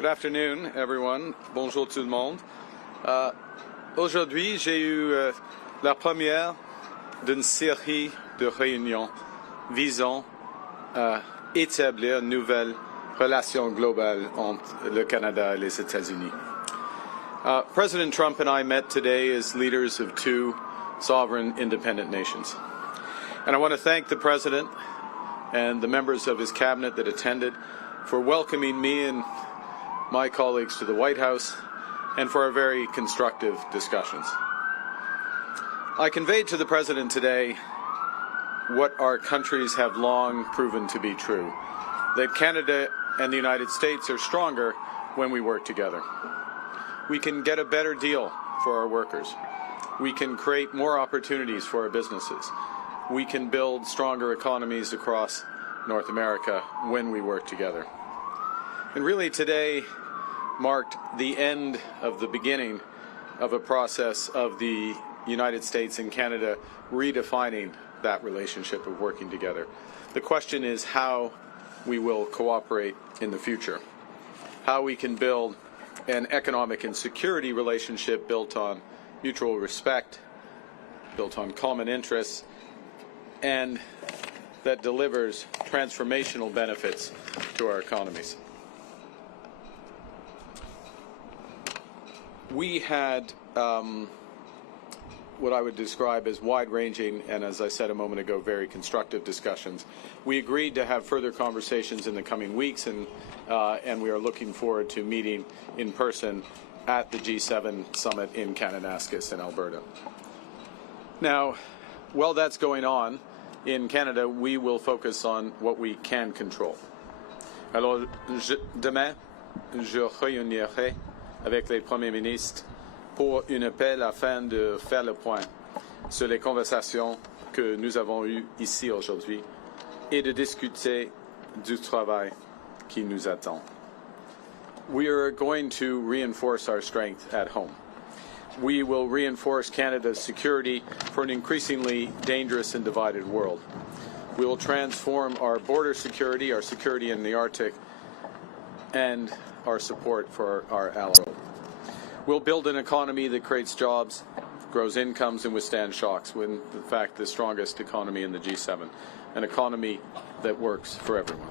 Good afternoon, everyone. Bonjour tout le monde. Aujourd'hui, j'ai eu la première d'une série de réunions visant à établir une nouvelle relation globale entre le Canada et les États-Unis. President Trump and I met today as leaders of two sovereign independent nations. And I want to thank the President and the members of his cabinet that attended for welcoming me and my colleagues to the White House and for our very constructive discussions. I conveyed to the President today what our countries have long proven to be true, that Canada and the United States are stronger when we work together. We can get a better deal for our workers. We can create more opportunities for our businesses. We can build stronger economies across North America when we work together. And really today marked the end of the beginning of a process of the United States and Canada redefining that relationship of working together. The question is how we will cooperate in the future, how we can build an economic and security relationship built on mutual respect, built on common interests, and that delivers transformational benefits to our economies. We had what I would describe as wide-ranging and, as I said a moment ago, very constructive discussions. We agreed to have further conversations in the coming weeks, and we are looking forward to meeting in person at the G7 summit in Kananaskis in Alberta. Now, while that's going on, in Canada, we will focus on what we can control. Alors, demain, je réunirai avec les premiers ministres pour un appel afin de faire le point sur les conversations que nous avons eues ici aujourd'hui et de discuter du travail qui nous attend. We are going to reinforce our strength at home. We will reinforce Canada's security for an increasingly dangerous and divided world. We will transform our border security, our security in the Arctic, and our support for our allies. We'll build an economy that creates jobs, grows incomes, and withstands shocks, when, in fact, the strongest economy in the G7, an economy that works for everyone.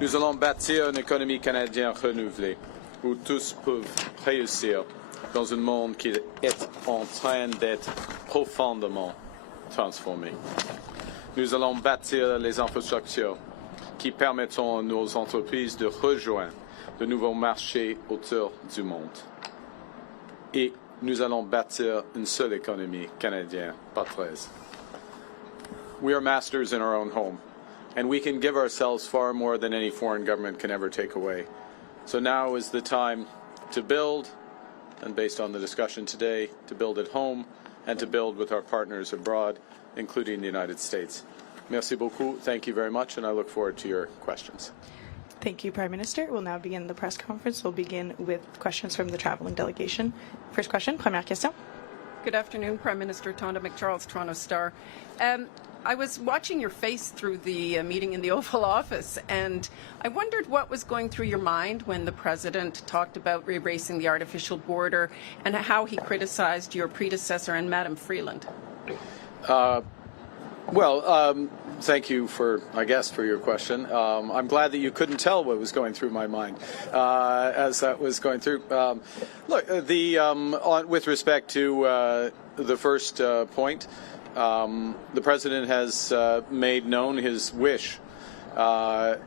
Nous allons bâtir une économie canadienne renouvelée, où tous peuvent réussir dans un monde qui est en train d'être profondément transformé. Nous allons bâtir les infrastructures qui permettront à nos entreprises de rejoindre de nouveaux marchés autour du monde. Et nous allons bâtir une seule économie canadienne, pas 13. We are masters in our own home, and we can give ourselves far more than any foreign government can ever take away. So now is the time to build, and based on the discussion today, to build at home and to build with our partners abroad, including the United States. Merci beaucoup. Thank you very much, and I look forward to your questions. Thank you, Prime Minister. We'll now begin the press conference. We'll begin with questions from the traveling delegation. First question, première question. Good afternoon, Prime Minister. Tonda McCharles, Toronto Star. I was watching your face through the meeting in the Oval Office, and I wondered what was going through your mind when the President talked about erasing the artificial border and how he criticized your predecessor and Madam Freeland. Thank you for your question. I'm glad that you couldn't tell what was going through my mind as that was going through. With respect to the first point, the President has made known his wish about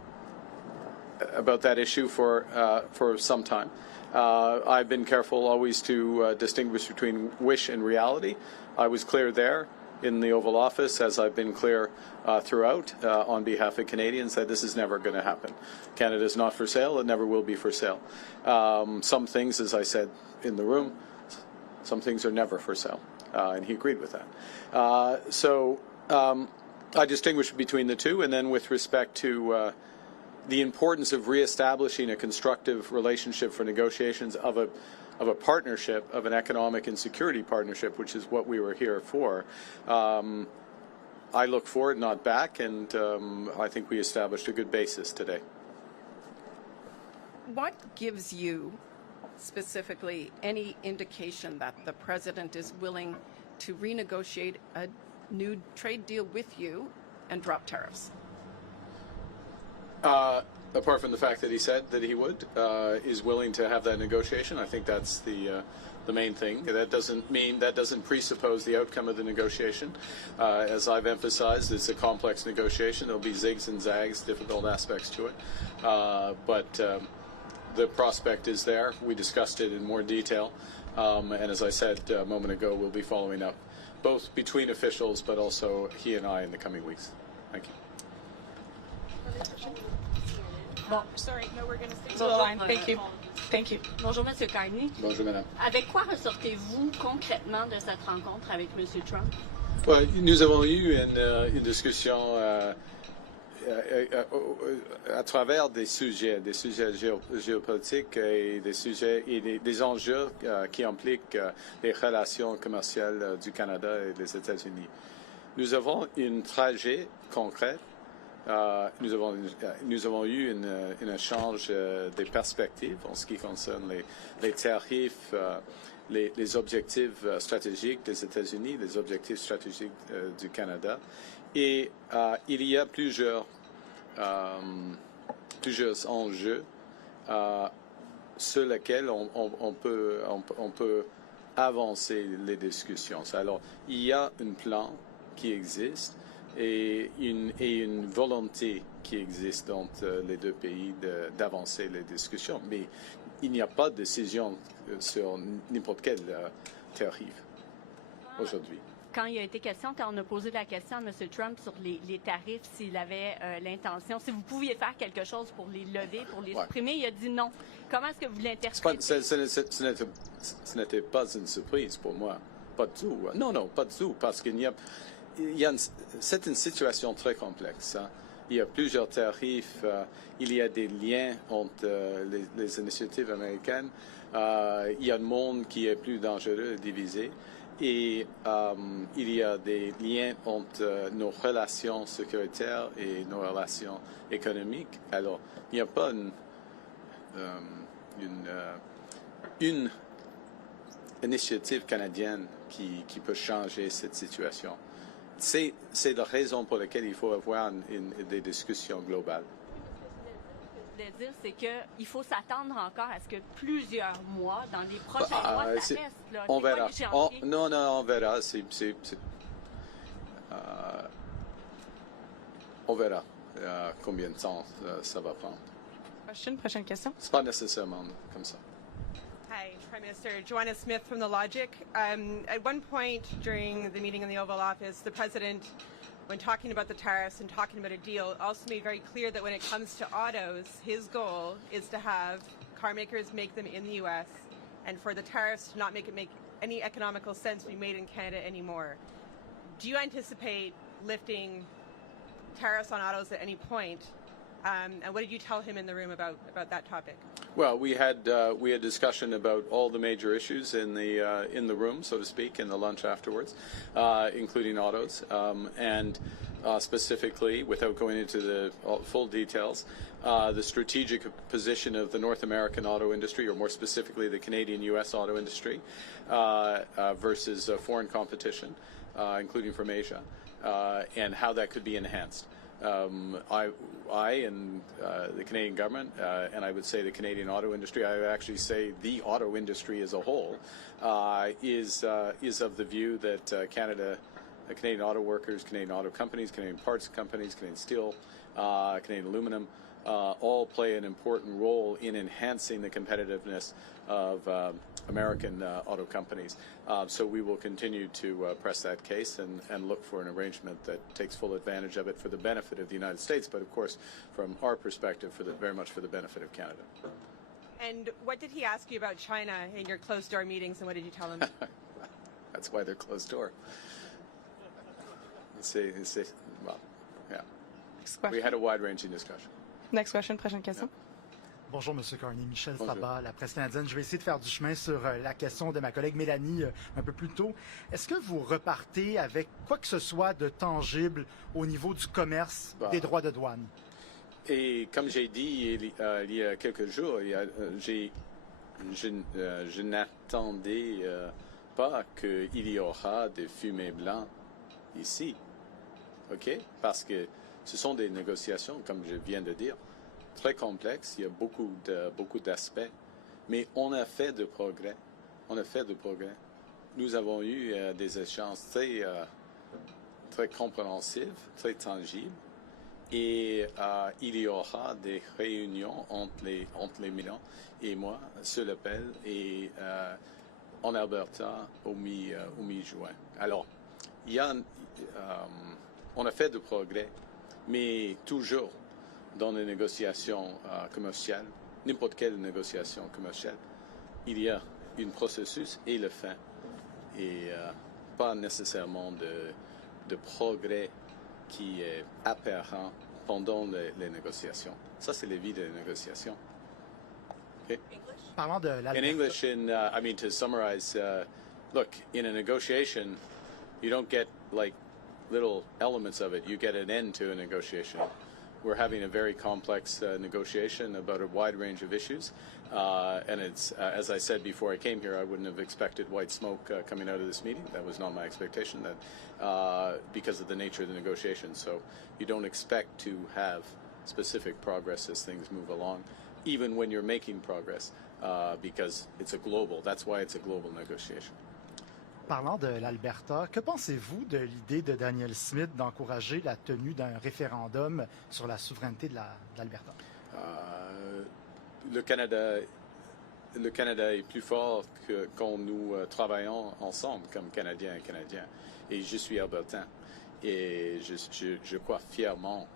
that issue for some time. I've been careful always to distinguish between wish and reality. I was clear there in the Oval Office, as I've been clear throughout on behalf of Canadians, that this is never going to happen. Canada is not for sale. It never will be for sale. Some things, as I said in the room, some things are never for sale, and he agreed with that. I distinguish between the two, and then with respect to the importance of reestablishing a constructive relationship for negotiations of a partnership, of an economic and security partnership, which is what we were here for. I look forward, not back, and I think we established a good basis today. what gives you specifically any indication that the president is willing to renegotiate a new trade deal with you and drop tariffs? Apart from the fact that he said that he would, is willing to have that negotiation, I think that's the main thing. That doesn't presuppose the outcome of the negotiation. As I've emphasized, it's a complex negotiation. There'll be zigs and zags, difficult aspects to it. But the prospect is there. We discussed it in more detail. And as I said a moment ago, we'll be following up both between officials, but also he and I in the coming weeks. Thank you. Bon, sorry, no, we're going to stay to the line. Thank you. Thank you. Bonjour, M. Carney. Bonjour, madame. Avec quoi ressortez-vous concrètement de cette rencontre avec M. Trump? Ouais, nous avons eu une discussion à travers des sujets géopolitiques et des sujets et des enjeux qui impliquent les relations commerciales du Canada et des États-Unis. Nous avons un trajet concret. Nous avons eu un échange des perspectives en ce qui concerne les tarifs, les objectifs stratégiques des États-Unis, les objectifs stratégiques du Canada. Et il y a plusieurs enjeux sur lesquels on peut avancer les discussions. Alors, il y a un plan qui existe et une volonté qui existe entre les deux pays d'avancer les discussions. Mais il n'y a pas de décision sur n'importe quel tarif aujourd'hui. Quand il a été question, quand on a posé la question à M. Trump sur les tarifs, s'il avait l'intention, si vous pouviez faire quelque chose pour les lever, pour les supprimer, il a dit non. Comment est-ce que vous l'interprétez? Ce n'était pas une surprise pour moi. Pas du tout. Non, pas du tout. Parce c'est une situation très complexe. Hein. Il y a plusieurs tarifs. Il y a des liens entre les initiatives américaines. Il y a un monde qui est plus dangereux et divisé. Et il y a des liens entre nos relations sécuritaires et nos relations économiques. Alors, il n'y a pas une initiative canadienne qui peut changer cette situation. C'est la raison pour laquelle il faut avoir des discussions globales. Ce que je voulais dire, c'est qu'il faut s'attendre encore à ce que plusieurs mois, dans les prochains mois, ça reste. Là. On verra. Non, on verra. On verra combien de temps ça va prendre. Prochaine question. C'est pas nécessairement comme ça. Hi, Prime Minister. Joanna Smith from The Logic. At one point during the meeting in the Oval Office, the President, when talking about the tariffs and talking about a deal, also made very clear that when it comes to autos, his goal is to have car makers make them in the U.S. and for the tariffs to not make any economical sense to be made in Canada anymore. Do you anticipate lifting tariffs on autos at any point? And what did you tell him in the room about that topic? Well, we had discussion about all the major issues in the room, so to speak, in the lunch afterwards, including autos, and specifically, without going into the full details, the strategic position of the North American auto industry, or more specifically, the Canadian-U.S. auto industry, versus foreign competition, including from Asia, and how that could be enhanced. I and the Canadian government, and I would say the Canadian auto industry, I would actually say the auto industry as a whole, is of the view that Canadian auto workers, Canadian auto companies, Canadian parts companies, Canadian steel, Canadian aluminum, all play an important role in enhancing the competitiveness of American auto companies. So we will continue to press that case and look for an arrangement that takes full advantage of it for the benefit of the United States, but of course, from our perspective, very much for the benefit of Canada. And what did he ask you about China in your closed-door meetings, and what did you tell him? That's why they're closed door. Well, yeah. We had a wide-ranging discussion. Next question, prochaine question. Yeah. Bonjour, M. Carney. Michel Bonjour. Sabat, la presse canadienne. Je vais essayer de faire du chemin sur la question de ma collègue Mélanie un peu plus tôt. Est-ce que vous repartez avec quoi que ce soit de tangible au niveau du commerce des droits de douane? Et comme j'ai dit il y a quelques jours, je n'attendais pas qu'il y aura des fumées blancs ici. OK? Parce que ce sont des négociations, comme je viens de dire, très complexes. Il y a beaucoup d'aspects. Mais on a fait de progrès. Nous avons eu des échanges très compréhensifs, très tangibles. Et il y aura des réunions entre les militants et moi sur l'appel et en Alberta au mi-juin. Alors, on a fait de progrès, mais toujours dans les négociations commerciales, n'importe quelle négociation commerciale, il y a un processus et le fin. Et pas nécessairement de progrès qui est apparent pendant les négociations. Ça, c'est la vie des négociations. Okay? Parlant de l'Alberta. In English, I mean, to summarize, look, in a negotiation, you don't get like little elements of it. You get an end to a negotiation. We're having a very complex negotiation about a wide range of issues. And it's, as I said before I came here, I wouldn't have expected white smoke coming out of this meeting. That was not my expectation, because of the nature of the negotiation. So you don't expect to have specific progress as things move along, even when you're making progress, because that's why it's a global negotiation. Parlant de l'Alberta, que pensez-vous de l'idée de Daniel Smith d'encourager la tenue d'un référendum sur la souveraineté de l'Alberta? Le Canada est plus fort que quand nous travaillons ensemble comme Canadiens et Canadiens. Et je suis albertain. Et je crois fièrement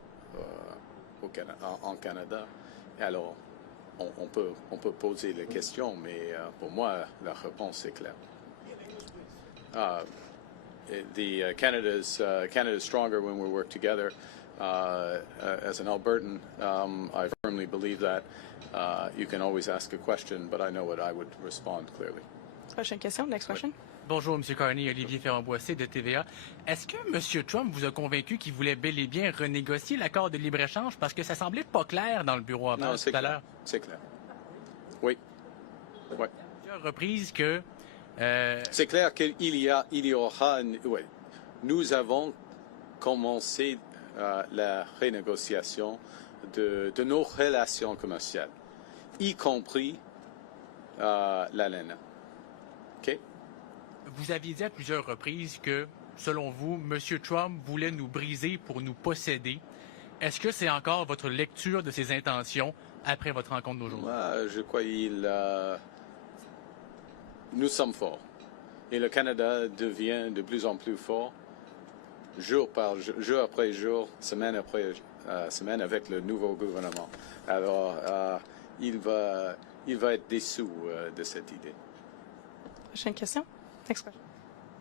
en Canada. Alors, on peut poser les questions, mais pour moi, la réponse est claire. Canada's stronger when we work together. As an Albertan, I firmly believe that you can always ask a question, but I know what I would respond clearly. Prochaine question. Next question. Bonjour, M. Carney, Olivier Ferrand-Boissé de TVA. Est-ce que M. Trump vous a convaincu qu'il voulait bel et bien renégocier l'accord de libre-échange parce que ça semblait pas clair dans le bureau avant tout à l'heure? C'est clair. Oui. Ouais. Plusieurs reprises que... C'est clair qu'il y aura... Ouais. Nous avons commencé la renégociation de nos relations commerciales, y compris la laine. OK? Vous aviez dit à plusieurs reprises que, selon vous, M. Trump voulait nous briser pour nous posséder. Est-ce que c'est encore votre lecture de ses intentions après votre rencontre d'aujourd'hui? Moi, je crois nous sommes forts. Et le Canada devient de plus en plus fort, jour après jour, semaine après semaine, avec le nouveau gouvernement. Alors, il va être déçu de cette idée. Prochaine question. Next question.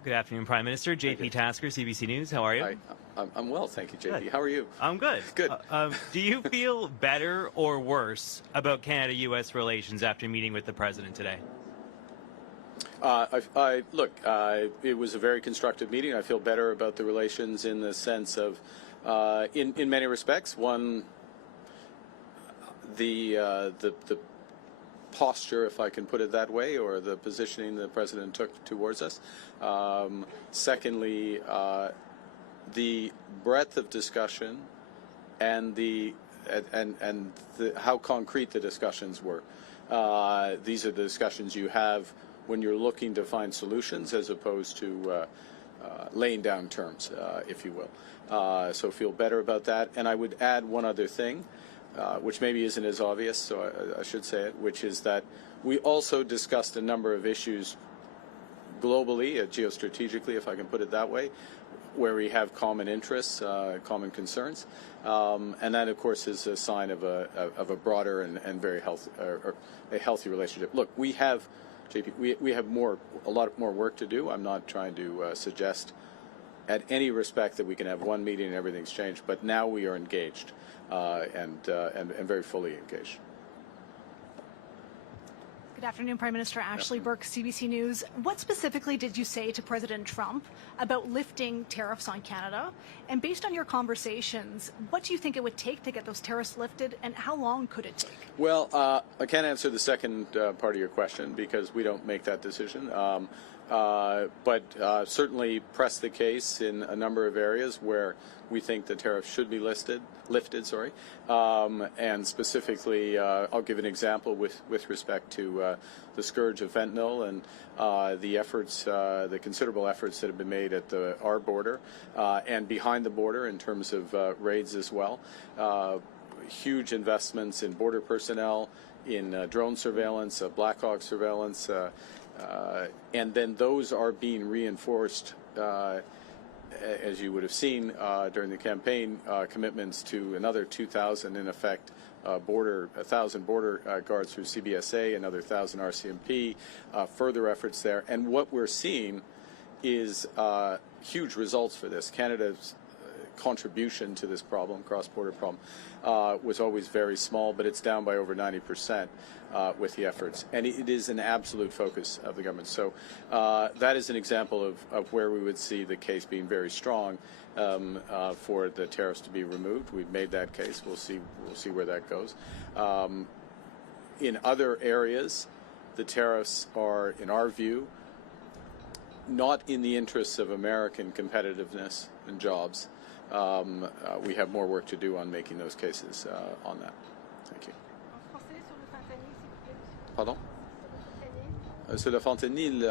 Good afternoon, Prime Minister. JP Tasker, CBC News. How are you? Hi. I'm well, thank you, JP. Good. How are you? I'm good. Good. Do you feel better or worse about Canada-U.S. relations after meeting with the President today? It was a very constructive meeting. I feel better about the relations in the sense of, in many respects, one, the posture, if I can put it that way, or the positioning the President took towards us. Secondly, the breadth of discussion and how concrete the discussions were. These are the discussions you have when you're looking to find solutions as opposed to laying down terms, if you will. So feel better about that. And I would add one other thing, which maybe isn't as obvious, so I should say it, which is that we also discussed a number of issues globally, geostrategically, if I can put it that way, where we have common interests, common concerns. And that, of course, is a sign of a broader and very healthy, or a healthy relationship. Look, we have, JP, we have a lot more work to do. I'm not trying to suggest at any respect that we can have one meeting and everything's changed, but now we are engaged and very fully engaged. Good afternoon, Prime Minister. Ashley Burke, CBC News. What specifically did you say to President Trump about lifting tariffs on Canada? And based on your conversations, what do you think it would take to get those tariffs lifted, and how long could it take? Well, I can't answer the second part of your question because we don't make that decision. But certainly press the case in a number of areas where we think the tariffs should be lifted. And specifically, I'll give an example with respect to the scourge of fentanyl and the efforts, the considerable efforts that have been made at our border and behind the border in terms of raids as well. Huge investments in border personnel, in drone surveillance, Black Hawk surveillance, and then those are being reinforced, as you would have seen during the campaign, commitments to another 2,000, in effect, 1,000 border guards through CBSA, another 1,000 RCMP, further efforts there. And what we're seeing is huge results for this. Canada's contribution to this problem, cross-border problem, was always very small, but it's down by over 90% with the efforts. And it is an absolute focus of the government. So that is an example of where we would see the case being very strong for the tariffs to be removed. We've made that case. We'll see where that goes. In other areas, the tariffs are, in our view, not in the interests of American competitiveness and jobs. We have more work to do on making those cases on that. Thank you. Pardon? Sur le fentanyl,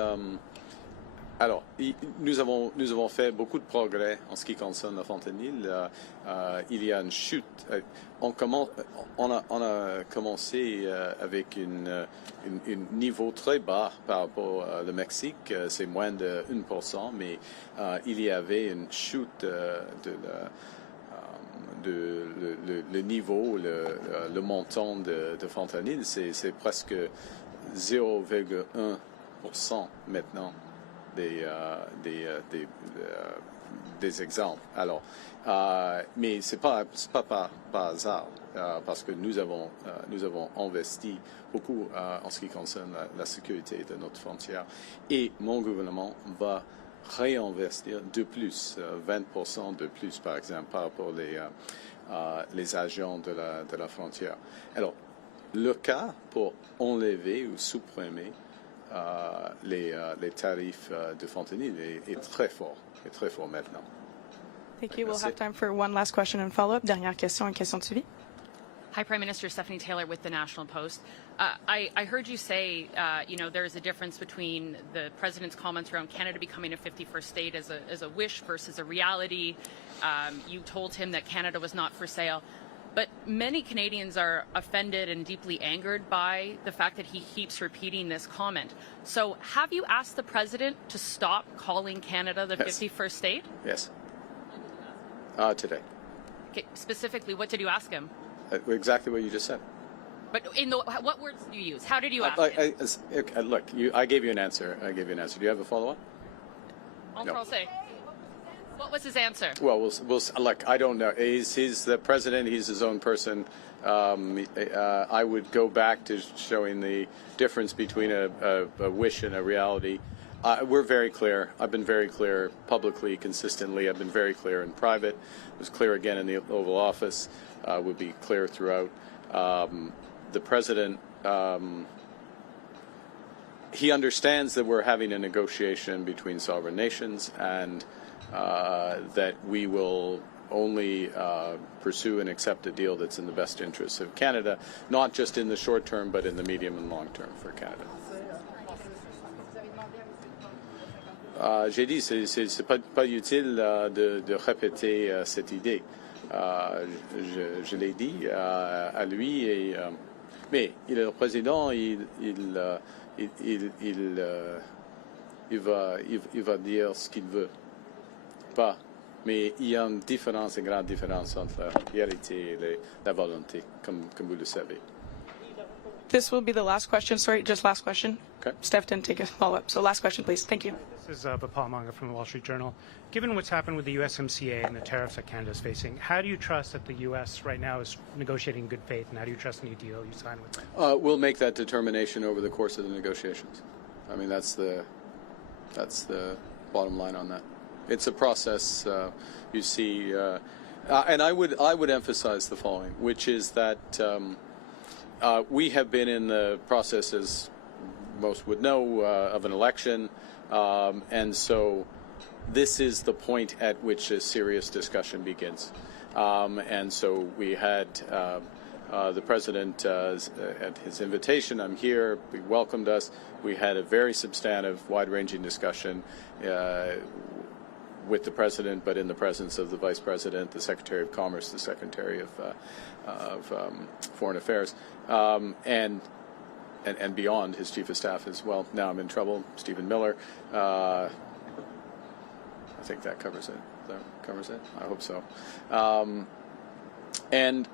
alors, nous avons fait beaucoup de progrès en ce qui concerne le fentanyl. Il y a une chute. On a commencé avec un niveau très bas par rapport au Mexique. C'est moins de 1%, mais il y avait une chute le niveau, le montant de fentanyl. C'est presque 0,1% maintenant des exemples. Alors, mais c'est pas par hasard, parce que nous avons investi beaucoup en ce qui concerne la sécurité de notre frontière, et mon gouvernement va réinvestir de plus, 20% de plus, par exemple, par rapport les agents de la frontière. Alors, le cas pour enlever ou supprimer les tarifs de fentanyl est très fort maintenant. Thank you. We'll have time for one last question and follow-up. Dernière question et question de suivi. Hi, Prime Minister. Stephanie Taylor with the National Post. I heard you say, there's a difference between the President's comments around Canada becoming a 51st state as a wish versus a reality. You told him that Canada was not for sale. But many Canadians are offended and deeply angered by the fact that he keeps repeating this comment. So have you asked the President to stop calling Canada the 51st state? Yes. Today. Okay, specifically, what did you ask him? Exactly what you just said. But what words did you use? How did you ask him? Look, I gave you an answer. Do you have a follow-up? En français. What was his answer? Well, we'll look. I don't know. He's the president. He's his own person. I would go back to showing the difference between a wish and a reality. We're very clear. I've been very clear publicly, consistently. I've been very clear in private. I was clear again in the Oval Office. Would be clear throughout. The president, he understands that we're having a negotiation between sovereign nations, and that we will only pursue and accept a deal that's in the best interests of Canada, not just in the short term, but in the medium and long term for Canada. J'ai dit, c'est pas utile de répéter cette idée. Je l'ai dit à lui, mais il est le président, il va dire ce qu'il veut. Pas. Mais il y a une grande différence entre la réalité et la volonté, comme vous le savez. This will be the last question. Sorry, just last question. Okay. Steph didn't take a follow-up. So last question, please. Thank you. This is Bapal Manga from the Wall Street Journal. Given what's happened with the USMCA and the tariffs that Canada is facing, how do you trust that the U.S. right now is negotiating in good faith, and how do you trust any deal you sign with them? We'll make that determination over the course of the negotiations. I mean, that's the bottom line on that. It's a process. You see, and I would emphasize the following, which is that we have been in the process, as most would know, of an election, and so this is the point at which a serious discussion begins. And so we had the president at his invitation. I'm here. He welcomed us. We had a very substantive, wide-ranging discussion with the president, but in the presence of the vice president, the secretary of commerce, the secretary of foreign affairs, and beyond, his chief of staff as well. Now I'm in trouble. Stephen Miller. I think that covers it. That covers it. I hope so. And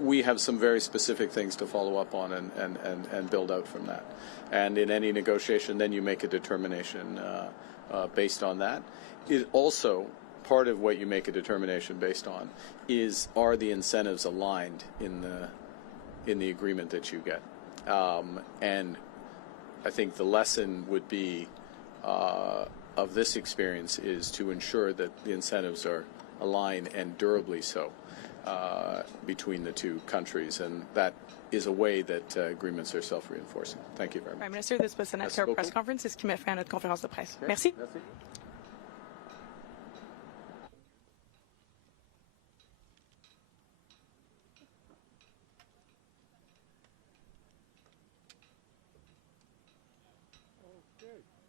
we have some very specific things to follow up on and build out from that. And in any negotiation, then you make a determination based on that. It also, part of what you make a determination based on is, are the incentives aligned in the agreement that you get? And I think the lesson would be of this experience is to ensure that the incentives are aligned and durably so between the two countries, and that is a way that agreements are self-reinforcing. Thank you very much. Prime Minister, this was the next press conference. C'est ce qui met fin à notre conférence de presse. Merci. Merci.